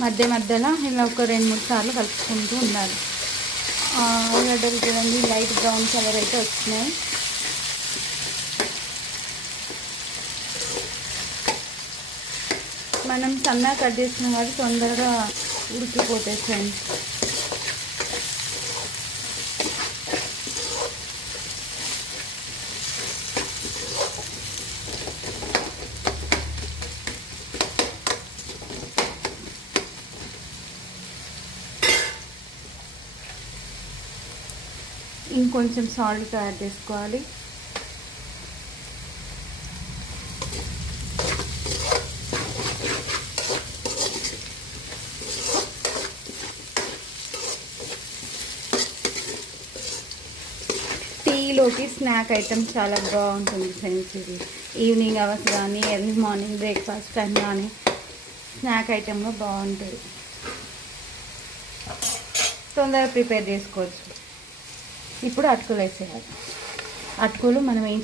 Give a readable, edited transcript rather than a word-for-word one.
మధ్య మధ్యలో ఇలా ఒక 2-3 సార్లు కలుపుకుంటూ ఉండాలి. ఆలుగడ్డలు చూడండి లైట్ బ్రౌన్ కలర్ అయితే వచ్చినాయి. మనం సన్నగా కట్ చేసినాం కాబట్టి తొందరగా ఉడికిపోతాయి ఫ్రెండ్స్. ఇంకొంచెం సాల్ట్ యాడ్ చేసుకోవాలి. టీలోకి స్నాక్ ఐటమ్ చాలా బాగుంటుంది ఫ్రెండ్స్. ఇది ఈవినింగ్ అవర్స్ కానీ ఎర్లీ మార్నింగ్ బ్రేక్ఫాస్ట్ టైం కానీ స్నాక్ ఐటెంలో బాగుంటుంది. తొందరగా ప్రిపేర్ చేసుకోవచ్చు. ఇప్పుడు అటుకులు వేసేయాలి. అటుకులు మనం ఏం